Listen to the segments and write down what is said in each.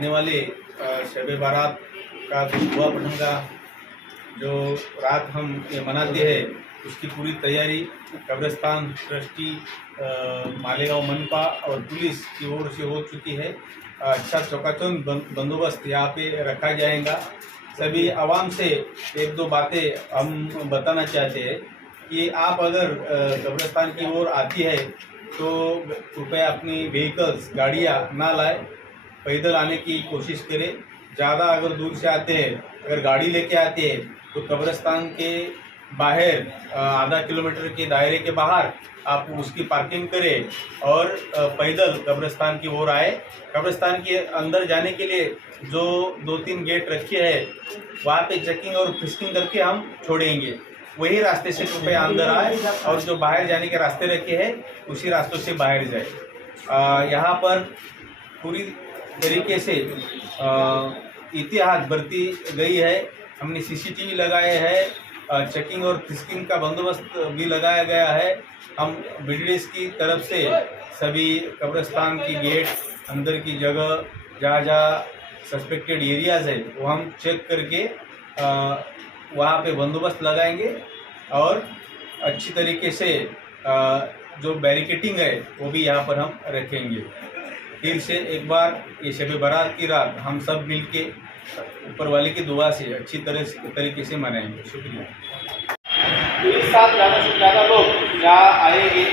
आने वाले शब बारात का जो दुआ पढ़ूंगा, जो रात हम ये मनाते हैं उसकी पूरी तैयारी कब्रिस्तान ट्रस्टी, मालेगांव मनपा और पुलिस की ओर से हो चुकी है। अच्छा चौकाचौंध बंदोबस्त यहाँ पे रखा जाएगा। सभी आवाम से एक दो बातें हम बताना चाहते हैं कि आप अगर कब्रिस्तान की ओर आती है तो कृपया अपनी व्हीकल्स गाड़ियाँ ना लाए, पैदल आने की कोशिश करें। ज़्यादा अगर दूर से आते हैं, अगर गाड़ी लेके आते हैं तो कब्रिस्तान के बाहर आधा किलोमीटर के दायरे के बाहर आप उसकी पार्किंग करें और पैदल कब्रिस्तान की ओर आए। कब्रिस्तान के अंदर जाने के लिए जो 2-3 गेट रखे हैं वहाँ पे चेकिंग और फिस्किंग करके हम छोड़ेंगे, वही रास्ते से कृपया अंदर आए और जो बाहर जाने के रास्ते रखे हैं उसी रास्तों से बाहर जाए। यहाँ पर पूरी तरीके से एहतियात बरती गई है। हमने सीसीटीवी लगाए हैं, चेकिंग और फिस्किंग का बंदोबस्त भी लगाया गया है। हम BDDS की तरफ से सभी कब्रिस्तान की गेट, अंदर की जगह, जहाँ जहाँ सस्पेक्टेड एरियाज़ है वो हम चेक करके वहाँ पे बंदोबस्त लगाएंगे और अच्छी तरीके से जो बैरिकेटिंग है वो भी यहाँ पर हम रखेंगे। फिर से एक बार ये शब बारात की रात हम सब मिलके ऊपर वाले की दुआ से अच्छी तरीके से मनाएंगे। शुक्रिया। एक साथ ज़्यादा से ज़्यादा लोग यहाँ आएंगे।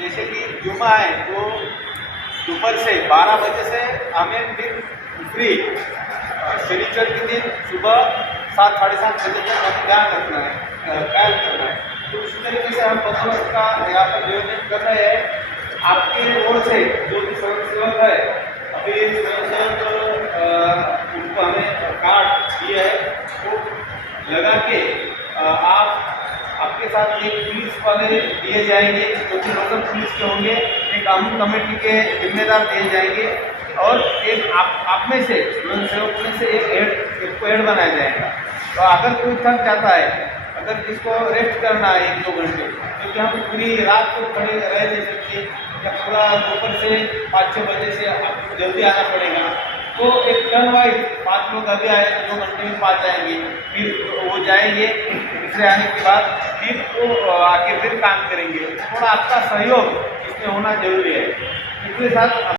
जैसे कि जुम्मा है तो दोपहर से 12 बजे से हमें फिर फ्री, शनिचर के दिन सुबह 7-7:30 बजे तक हमें ध्यान रखना है, ख्याल करना है। तो उस तरीके से हम बंदोबस्त का यहाँ पर नियोजन कर रहे हैं। आपकी ओर से जो भी स्वयंसेवक है, अभी स्वयंसेवक उनको हमें कार्ड दिए है वो लगा के आपके साथ एक पुलिस वाले दिए जाएंगे जो कि लोकल पुलिस के होंगे, एक कानून कमेटी के जिम्मेदार दिए जाएंगे और एक आप में से स्वयंसेवक में से एक हेड बनाया जाएगा। तो अगर कोई थक जाता है, अगर जिसको रेस्ट करना है 1-2 घंटे, क्योंकि हम पूरी रात को खड़े रह नहीं सकते या पूरा दोपहर से 5-6 बजे से आपको जल्दी आना पड़ेगा, तो एक टर्न वाइज 5 लोग अभी आए तो 2 घंटे में 5 जाएंगे, फिर वो जाएंगे, दूसरे आने के बाद फिर वो आके फिर काम करेंगे। थोड़ा आपका सहयोग इसमें होना जरूरी है। इसके साथ